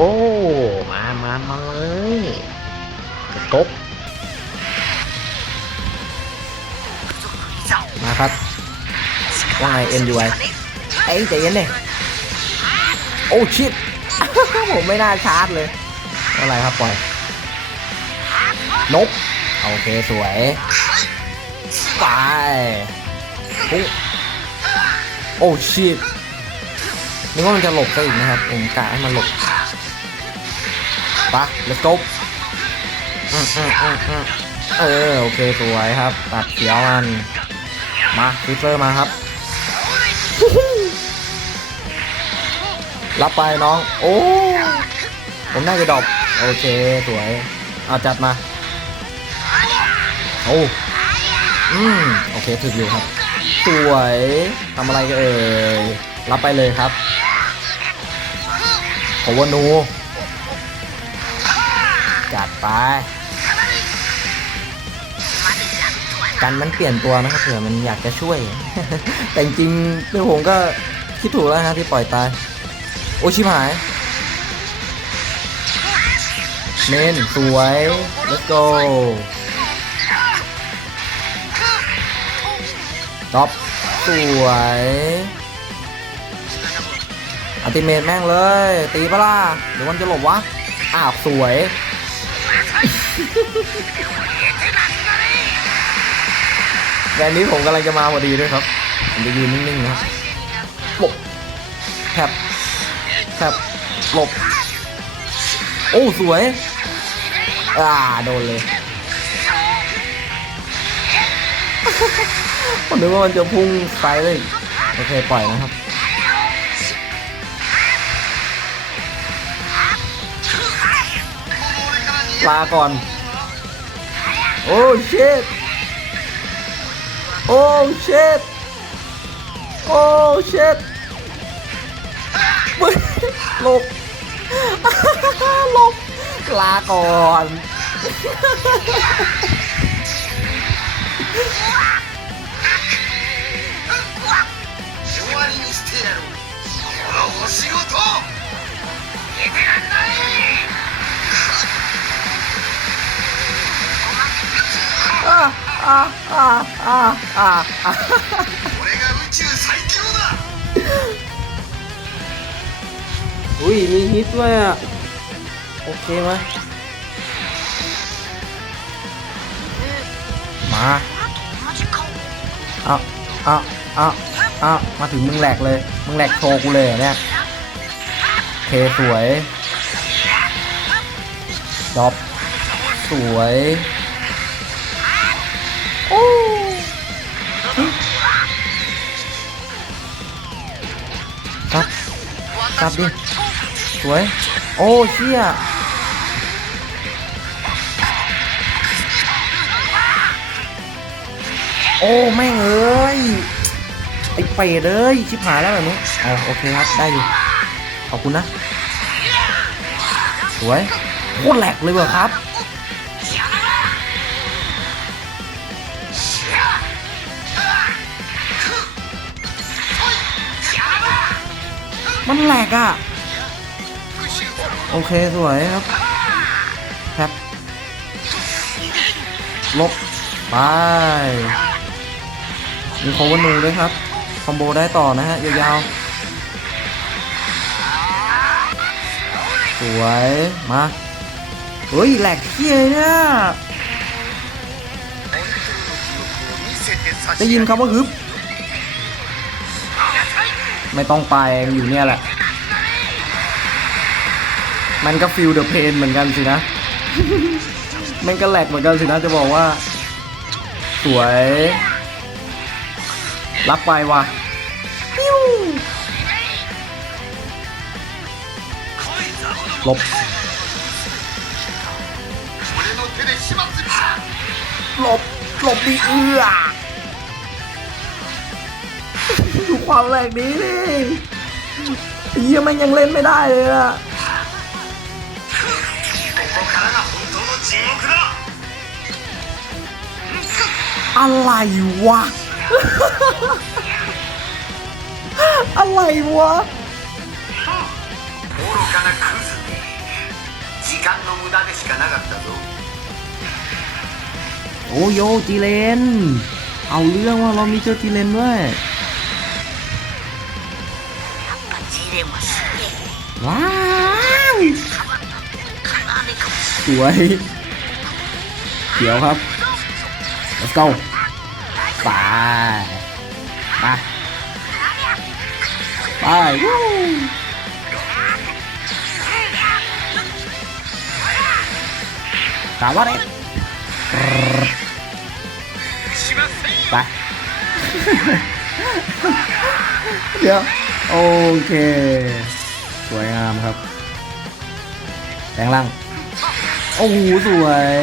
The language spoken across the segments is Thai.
โอ้มามามาเลยกบมาครับว่าไง NUI เอ้ยใจเย็นเลยโอ้ชิดผมไม่น่าชาร์จเลยอะไรครับปล่อยนกโอเคสวยไปโอ้โอ้ชิดนึกว่ามันจะหลบซะอีกนะครับผมกะให้มันหลบ ปะ let's go เออ โอเคสวยครับ ตัดเขียวมัน มาฟิเซอร์มาครับ รับไปน้อง โอ้ ผมน่าจะดอปโอเค สวย เอาจัดมา โอ้อืมโอเคถึกอยู่ครับ สวยทำอะไรกันเอ่ย รับไปเลยครับโควนู ไปกันมันเปลี่ยนตัวนะครับเผื่อมันอยากจะช่วย แต่จริงๆคือผมก็คิดถูกแล้วนะที่ปล่อยตาย โอชิบหายเมนสวย let's go ท็อปสวยอัติเมทแม่งเลย ตีปะล่ะเดี๋ยวมันจะหลบวะ อ้าว สวย แบรนด์นี้ผมกำลังจะมาพอดีด้วยครับ ผมจะยืนนิ่งๆนะครับหลบแทบแทบหลบ โอ้สวย อ่า โดนเลยผมนึกว่ามันจะพุ่งไปเลย โอเค ปล่อยนะครับ ลาก่อน โอ้ชิตโอ้ชิตโอ้ชิตเฮ้ยหลบ หลบ ลาก่อน 終わりにしてやろうこのお仕事寝てらんない ああああああ俺が宇宙最強だ อุ้ยมีฮิตด้วยอ่ะ โอเคไหมมาเอาเอาเอาเอามาถึงมึงแหลกเลย มึงแหลกโชว์กูเลยเหรอเนี่ยโอเคสวยดรอปสวย กลับดิ สวย โอ้เชี่ยโอ้แม่งเอ้ยไอ้เป็ดเอ้ยชิบหายแล้วแบบนี้อ๋อโอเคครับได้อยู่ขอบคุณนะ สวยโคตรแหลกเลยว่ะครับ มันแหลกอะ่ะ โอเค สวยครับแท็บลบ ไป มีโคเวนูด้วยครับ คอมโบได้ต่อนะฮะ ยาวๆ สวย มา เฮ้ย แหลกเที่ยเนี่ยได้ยินคำว่าฮึบ ไม่ต้องไปอยู่เนี่ยแหละ มันก็ฟิลเดอะเพนเหมือนกันสินะ มันก็แหลกเหมือนกันสินะจะบอกว่า สวย รับไปว่ะลบหลบหลบดีเอือ ความแหลกนี้นี่เฮียมันยังเล่นไม่ได้เลยอะอะไรวะ อะไรวะโอ้โยจีเลน เอาเรื่องว่าเรามีเจ้าจีเลนด้วย ว้าวสวยเดี๋ยวครับ let's go ไปไปไปวู้กาวเร็ไปเดี๋ยว โอเค สวยงามครับแปลงร่าง โอ้โห สวย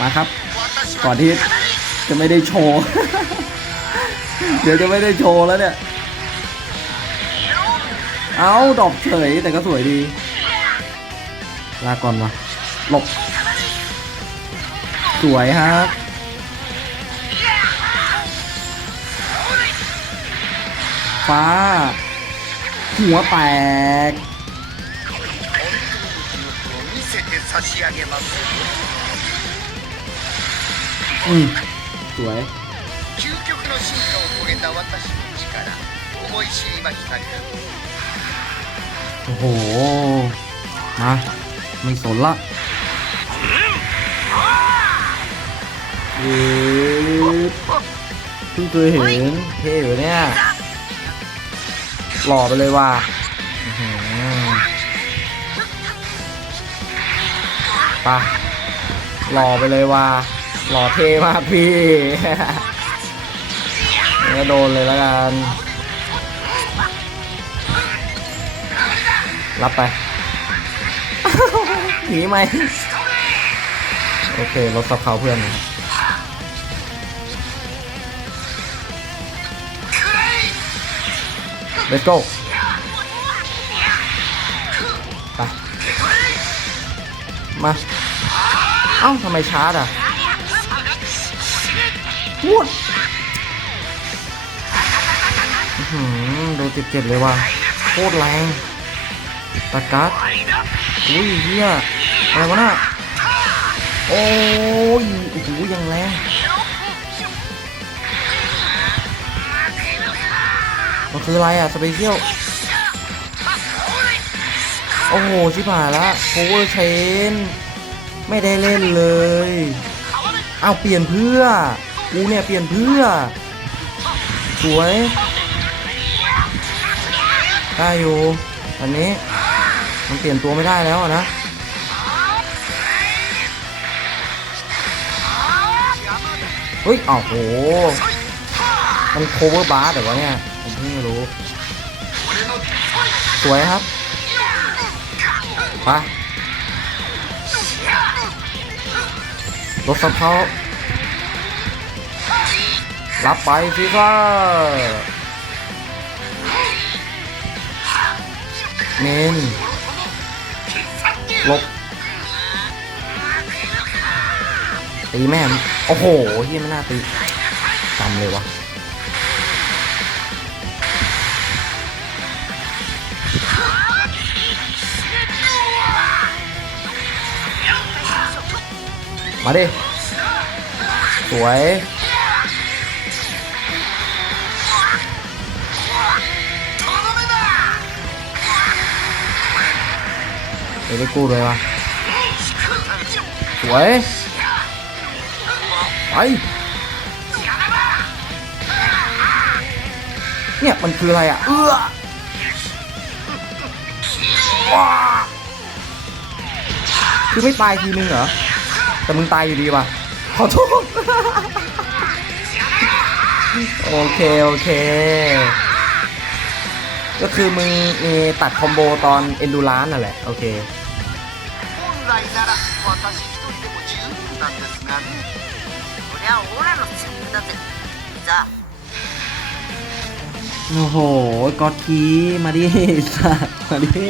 มาครับ ก่อนที่จะไม่ได้โชว์ เดี๋ยวจะไม่ได้โชว์แล้วเนี่ย เอาดอกเฉยแต่ก็สวยดี ลาก่อนวะหลบ สวยครั ฟ้า หัวแตกอืมสวยโอ้โห มา ไม่สนละเพิ่งเคยเห็นเท่อยู่เนี่ย หล่อไปเลยว่ะไปะหล่อไปเลยว่ะหล่อเท่มากพี่นี่ก็โดนเลยแล้วกัน รับไปหนีไหม โอเครถสับเขาเพื่อนนะ let's go ไปมา เอ้าทำไมช้าอะวดอื้อหือโดนเจ็บๆเลยว่ะโคตรแรงตะกัดอุ้ยเฮียอะไรวะน่ะโอ้ยโอ้โหยังแรง คืออะไรอะสเปเชียลโอ้โหชิบหายละโ o เวอร์เชนไม่ได้เล่นเลย เอาเปลี่ยนเพื่อ กูเนี่ยเปลี่ยนเพื่อ สวยได้อยู่อันนี้มันเปลี่ยนตัวไม่ได้แล้วนะเฮ้ยอ้าวโห มันโคเวอร์บาร์แต่ว่าเนี่ย ผมเพิ่งรู้ สวยครับไปรถสับเขารับไปฟีฟ่าเมนลบตีแม่ โอ้โหเฮียไม่น่าตีจำเลยวะ มาดิ สวย เดี๋ยวได้กู้เลยวะสวย ไป เนี่ยมันคืออะไรอะ เออว้าคือไม่ตายทีนึงเหรอ แต่มึงตายอยู่ดีว่ะ ขอโทษ โอเค โอเค ก็คือมึงมีตัดคอมโบตอนเอนดูรานนั่นแหละ โอเค 本来なら私一人でも十分なんですがねこりゃオラのチームだぜじゃあ โอ้โหกอดคีมาดิ สัตว์มาดิ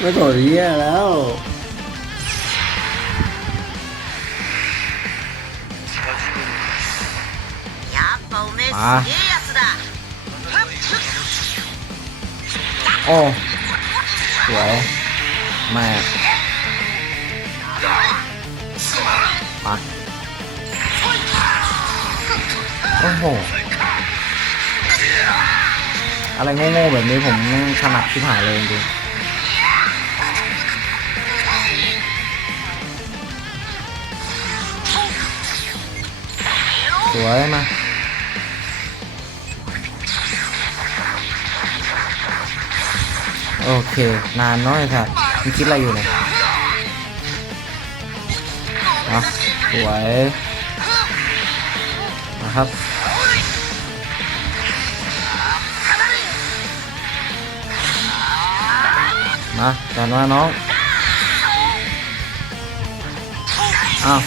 ไม่สนเรียแล้ว มโอ้สวยมากมาโอ้โห อะไรโง่ๆแบบนี้ผมถนัดที่ถ่ายเลยจริงสวยมา โอเค นานน้อยครับมึงคิดอะไรอยู่เนี่ยอะสวยนะครับมาจัดมาน้องอ้าว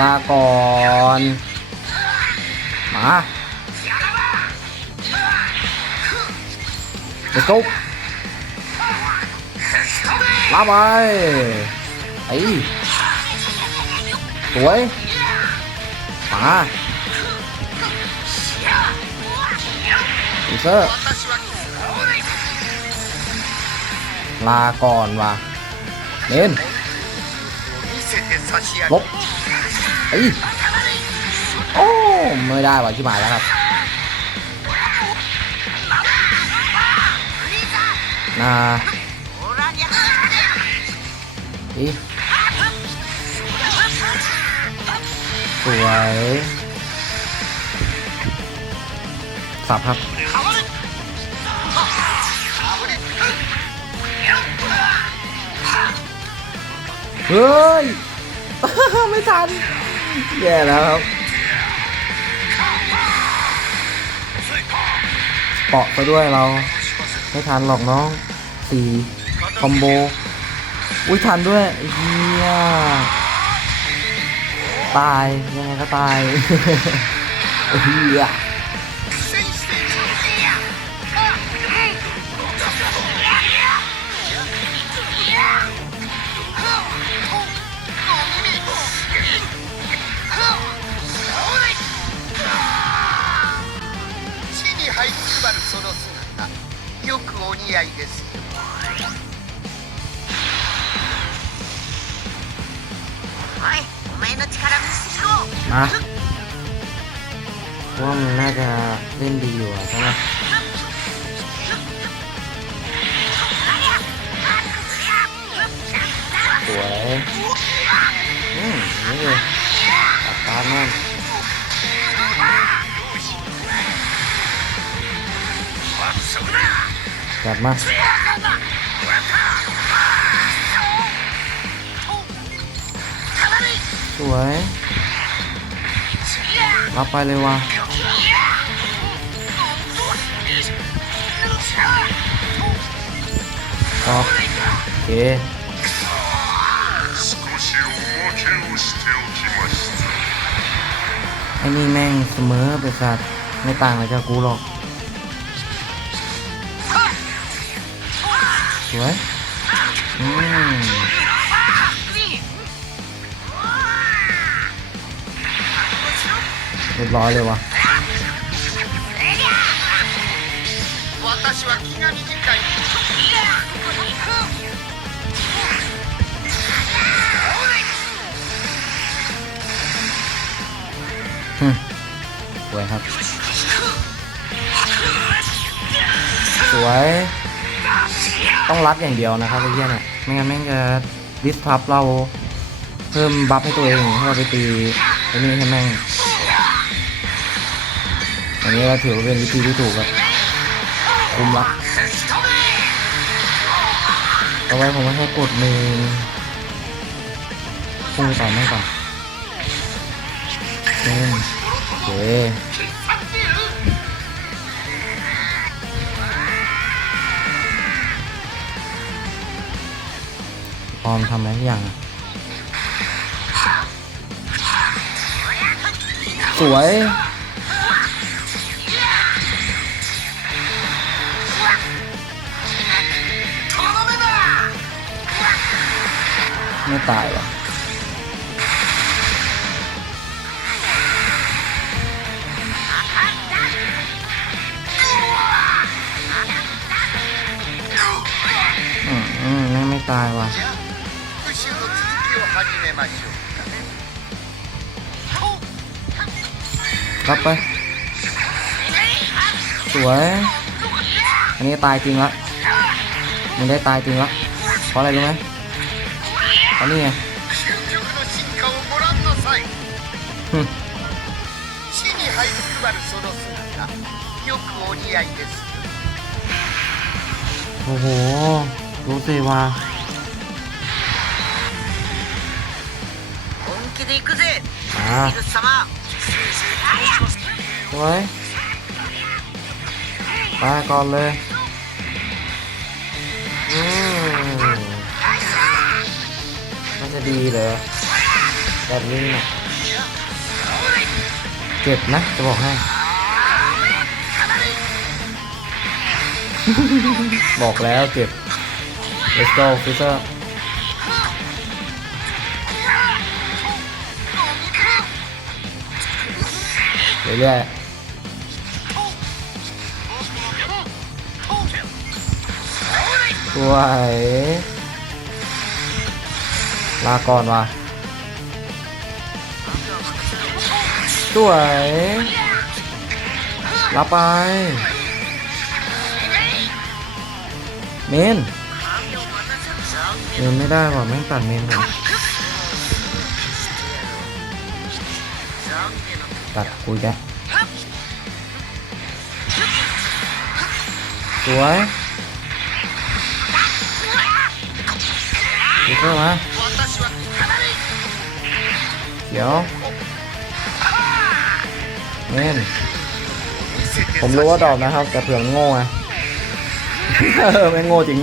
ลาก่อน มา กระจุกลาไปไอ้สวยมาอีเซอร์ลาก่อนว่ะเน้นลบไอ้โอ้ ไม่ได้ว่ะชิบหายแล้วครับ На. И. สวยสัพับ เฮ้ย ไม่ทัน แย่แล้วครับเปาะไปด้วยเรา ไม่ทันหรอกน้องสี่คอมโบ อุ้ยทันด้วยเฮียตายยังไงก็ตายเฮีย き合いです。はいお前の力見せてこあ我们那个任理我的吗？喂， จัดมาสวยรับไปเลยว่ะโอเคไอ้นี่แม่งเสมอเป็นสัตว์ไม่ต่างอะไรจากกูหรอก สวยอืมเรียบร้อยเลยวะสวยครับ สวย ต้องรับอย่างเดียวนะครับไอ้เหี้ยเนี่ยไม่งั้นแม่งจะดิสทับเราเพิ่มบัฟให้ตัวเองให้เราไปตีไอ้นี่ให้แม่งอย่นี้ก็ถือว่าเป็นวิธีที่ถูกครับคุ้มละต่อไปผมก็ให้กดมือพุ่งไปต่อแม่ก่อนเล่นโอเค พร้อมทำอะไรทุกอย่าง สวย ไม่ตายว่ะอืมอืมตา めましょう รับไป สวย อันนี้ตายจริงละมันได้ตายจริงละเพราะอะไรรู้ไหมเพราะนี่ไง 究極の進化をご覧なさいふん地に這いつくばるその姿よくお似合いです โอ้โห รู้สิว่า 本気で行くぜ อ่า イルス様 สวยตายก่อนเลย อืมมันจะดีเหรอแบบนี้น่ะเจ็บนะ จะบอกให้ บอกแล้วเจ็บ let's go Fisher เรื่ อยๆสวยลาก่อนว่ะสวยรับไป เมนเมนไม่ได้ว่ะแม่งตัดเมนผม ตัดกูด้สวยดูเข้ามาเดี๋ยวเน่นผมรู้ว่าดอกนะครับ แต่เผื่อโง่ไงไม่โง่จริง